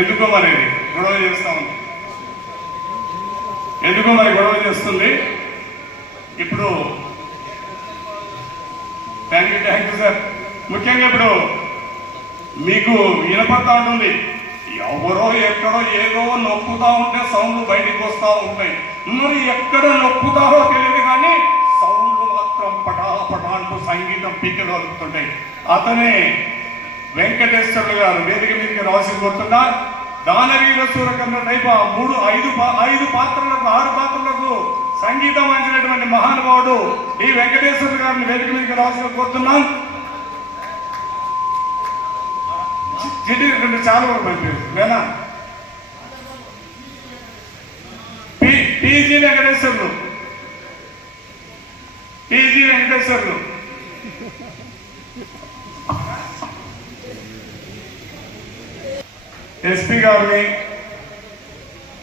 ఎందుకో మరి గొడవ చేస్తా ఉంది. ఎందుకో మరి గొడవ చేస్తుంది? ఇప్పుడు thank you thank you sir ముఖ్యంగా ఇప్పుడు మీకు వినపడతా ఉంటుంది. ఎవరో ఎక్కడో ఏదో నొక్కుతా ఉంటే సౌండ్లు బయటికి వస్తూ ఉంటాయి. మరి ఎక్కడ నొక్కుతారో తెలియదు కానీ సౌండ్లు మాత్రం పటా పటా అంటూ సంగీతం పీకగలుగుతుంటాయి అతనే వెంకటేశ్వర్లు గారు వేదిక మీదకి రాసి కొడుతున్నా దానవీర సూరకర్ణ టైప్ ఆ మూడు ఐదు ఐదు పాత్రలకు ఆరు పాత్రలకు సంగీతం అందినటువంటి మహానుభావుడు ఈ వెంకటేశ్వర గారిని వేదిక మీదకి రాసి కోరుతున్నాం రెండు చాలా వరకు వేనా లేనా TG Venkateswarlu. TG Venkateswarlu. SP గారిని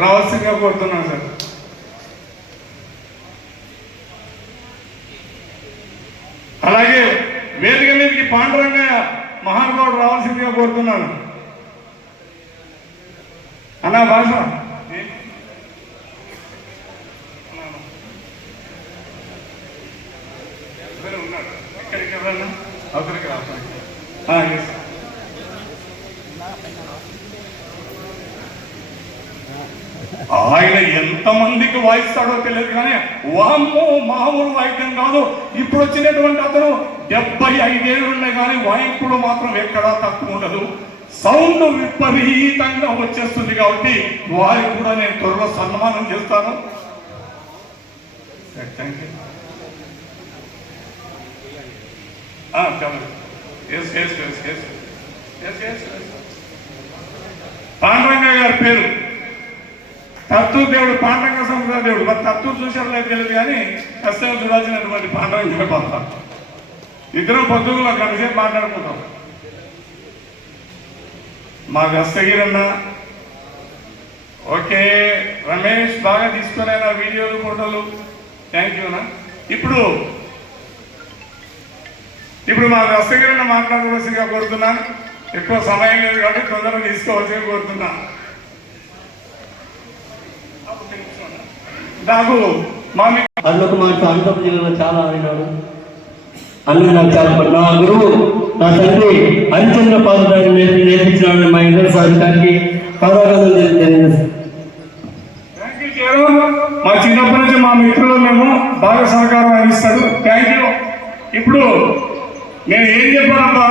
రావాల్సిందిగా కోరుతున్నాను సార్. అలాగే వేదిక మీదకి పాండురంగ మహానుభావుడు రావాల్సిందిగా కోరుతున్నాను. అన్నా భాష. ఉన్నాడు ఎక్కడికి ఎవరన్నా అవతలికి రావాలి ఆయన ఎంతమందికి వాయిస్తాడో తెలియదు కానీ వామ్మో మామూలు వాయిద్యం కాదు. ఇప్పుడు వచ్చినటువంటి అతను డెబ్బై ఐదేళ్ళు ఉన్నాయి కానీ వాయింపుడు మాత్రం ఎక్కడా తక్కువ ఉండదు. సౌండ్ విపరీతంగా వచ్చేస్తుంది కాబట్టి వారికి కూడా నేను త్వరలో సన్మానం చేస్తాను. థ్యాంక్ యూ ఎస్ గారి పేరు. తత్వ దేవుడు పాండరంగ సముద్ర దేవుడు. మరి తత్తు చూసారో లేదు తెలియదు కానీ కష్టం చూడాల్సినటువంటి పాండరంగ పాప ఇద్దరం పొద్దుగులో కలిసే మాట్లాడుకుంటాం. మా గస్తగిరన్న ఓకే రమేష్ బాగా తీసుకునే వీడియోలు ఫోటోలు. థ్యాంక్ యూనా ఇప్పుడు ఇప్పుడు మా గస్తగిరన్న మాట్లాడవలసిందిగా కోరుతున్నాను. ఎక్కువ సమయం లేదు కాబట్టి తొందరగా తీసుకోవాల్సిందిగా కోరుతున్నాను. నాకు మా అన్నకు మాట అనంతపురం జిల్లాలో చాలా ఆడినాడు అన్న నాకు చాలా నా గురువు నా తండ్రి హరిచంద్ర పాదరాజు నేర్పి నేర్పించినాడు మా ఇంటర్ సాధించడానికి కేరళ. మా చిన్నప్పటి నుంచి మా మిత్రులు మేము బాగా సహకారం అందిస్తాడు థ్యాంక్ యూ ఇప్పుడు నేను ఏం చెప్పానబ్బా?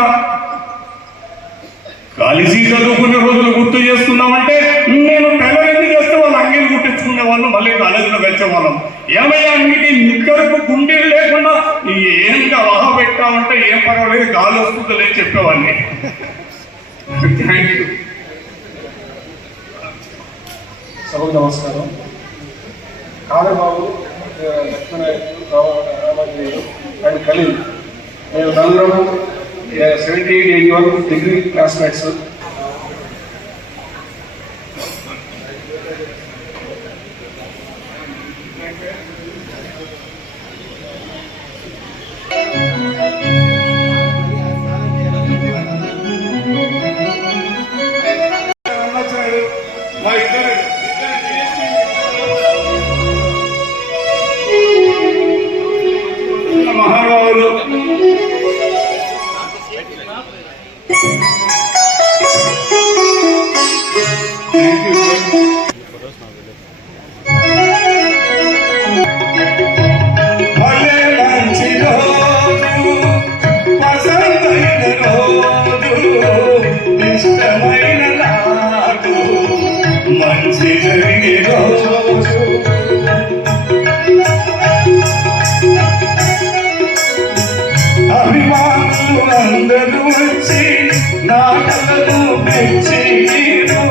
కలిసి చదువుకునే రోజులు గుర్తు చేసుకుందామంటే నేను అంగీలు వాళ్ళం వాళ్ళు మళ్ళీ కాలేజీలో వచ్చేవాళ్ళం ఏమయ్యా అన్నిటి నిక్కరకు గుండీలు లేకుండా ఏం వాహ పెట్టామంటే ఏం పర్వాలేదు గాలి వస్తుంది లేదు చెప్పేవాడిని. సభకు నమస్కారం. కాదబాబు లక్ష్మణ రామాజీ అండ్ ఖలీల్ మేము నలుగురం seventy eight eighty one degree classmates. మా అందరూ వచ్చి నా కలను మెచ్చి నీరు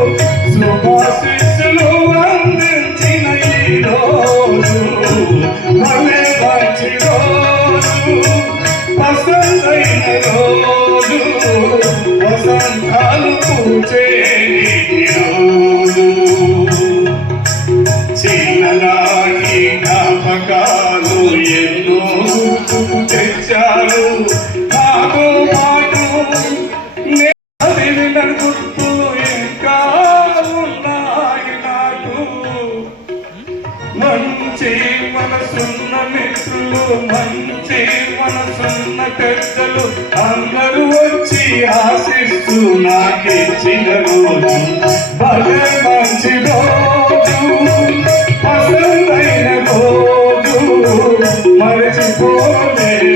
శుభాశిస్సులు అందించిన ఈ రోజు భలే మంచి రోజు వసంతైన రోజు వసంతాలు పూచే మంచి మనసున్న మిత్రులు మంచి మనసున్న పెద్దలు అందరూ వచ్చి ఆశిస్తూ నాకిచ్చిన రోజు. భలే మంచి రోజు అసలైన రోజు. మరచిపోలేదు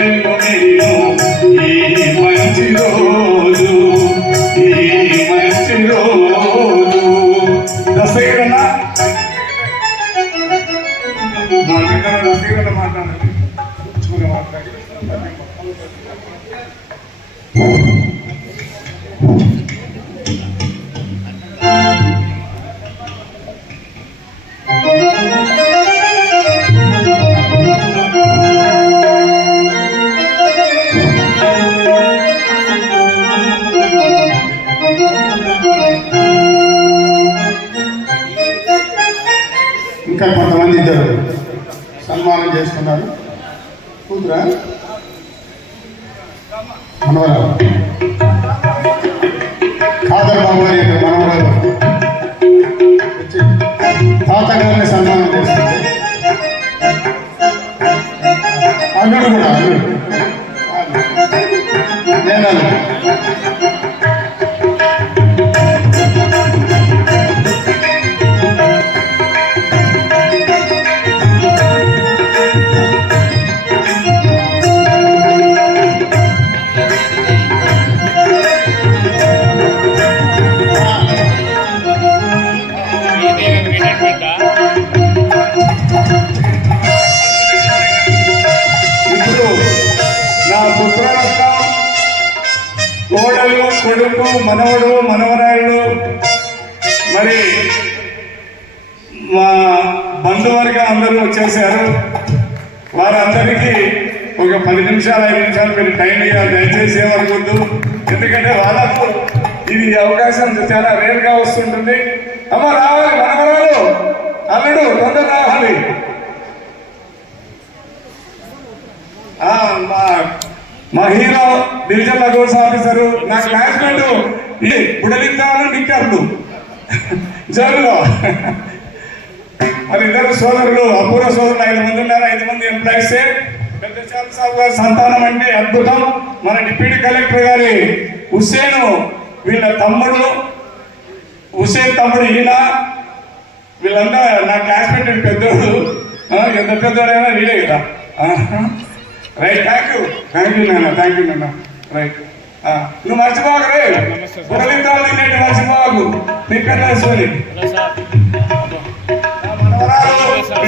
ఇంకా కొంతమంది ఇద్దరు సన్మానం చేస్తున్నారు. కూతురా? మనవరాలు. ఖాదర్ బాబు గారి యొక్క మనవరాలు. వచ్చి తాతగారిని సన్మానం చేస్తుంది అల్లుడు కూడా అల్లుడు. నేను బంధువర్గం అందరూ వచ్చేసారు వారందరికీ ఒక పది నిమిషాలు ఐదు నిమిషాలు మీరు టైం ఇవ్వాలి దయచేసి ఏమనుకోద్దు ఎందుకంటే వాళ్ళకు ఇది అవకాశం చాలా రేరుగా వస్తుంటుంది. అమ్మ రావాలి మనవరాలు అల్లుడు తొందర రావాలి. ఆ, మా హీరో డివిజన్ అకౌంట్స్ ఆఫీసరు నా క్లాస్మేట్ ఇది నిక్కర్లు. జోరులో. మరి ఇద్దరు సోదరులు అపూర్వ సోదరులు ఐదు మంది ఉన్నారు. ఐదు మంది ఎంప్లాయీస్ పెద్ద సాబ్ గారి సంతానం అంటే అద్భుతం. మన డిప్యూటీ కలెక్టర్ గారి హుస్సేన్ వీళ్ళ తమ్ముడు హుస్సేన్ తమ్ముడు ఈయన వీళ్ళంతా నా క్లాస్మేట్ పెద్దోడు. ఎంత పెద్దోడైనా వీడే కదా. Right thank you thank you నాన్న థ్యాంక్ యూ నాన్న. రైట్ నువ్వు మర్చిపోకు రే. మర్చిపోకు. నీ పెద్ద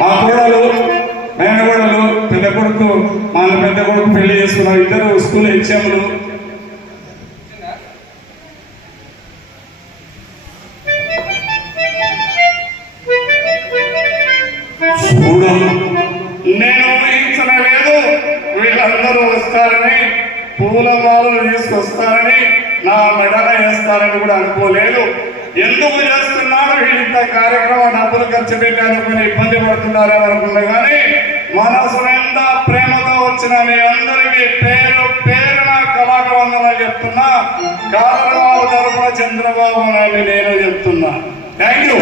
మా కోడలు మేనగోడలు పెద్ద కొడుకు మా పెద్ద కొడుకు పెళ్ళి చేసుకున్నారు. ఇద్దరు స్కూల్ హెచ్ఎంలు నేను ఊహించలేదు వీళ్ళందరూ వస్తారని పూల మాలలు తీసుకొస్తారని నా మెడల వేస్తారని కూడా అనుకోలేదు. ఎందుకు చేస్తున్నారు? ఇంత కార్యక్రమం డబ్బులు ఖర్చు పెట్టారు కొన్ని ఇబ్బంది పడుతున్నారని అనుకున్నా కానీ మనసు నిండా ప్రేమతో వచ్చిన మీ అందరికీ పేరు పేరున కళాకవందనాలు చెప్తున్నా. కాదరబాబు తరఫున చంద్రబాబు నాయుడు నేను చెప్తున్నా. థ్యాంక్ యూ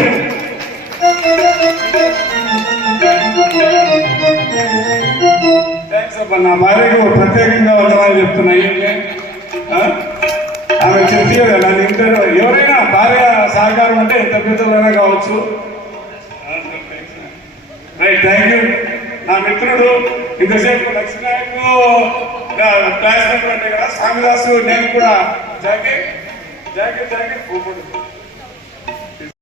థ్యాంక్స్ అబ్బా నా భార్యకు ప్రత్యేకంగా వందనాలు చెప్తున్నాయి ఆమె చెప్తే నన్ను ఇంటర్ ఎవరైనా భార్య సహకారం అంటే ఎంత పెద్దలైనా కావచ్చు. రైట్ థ్యాంక్ యూ నా మిత్రుడు ఇంతసేపు లక్ష్మీనాయకు క్లాస్మేట్ అంటే కదా స్వామిదాసు నేను కూడా జాకి. Jacket jacket super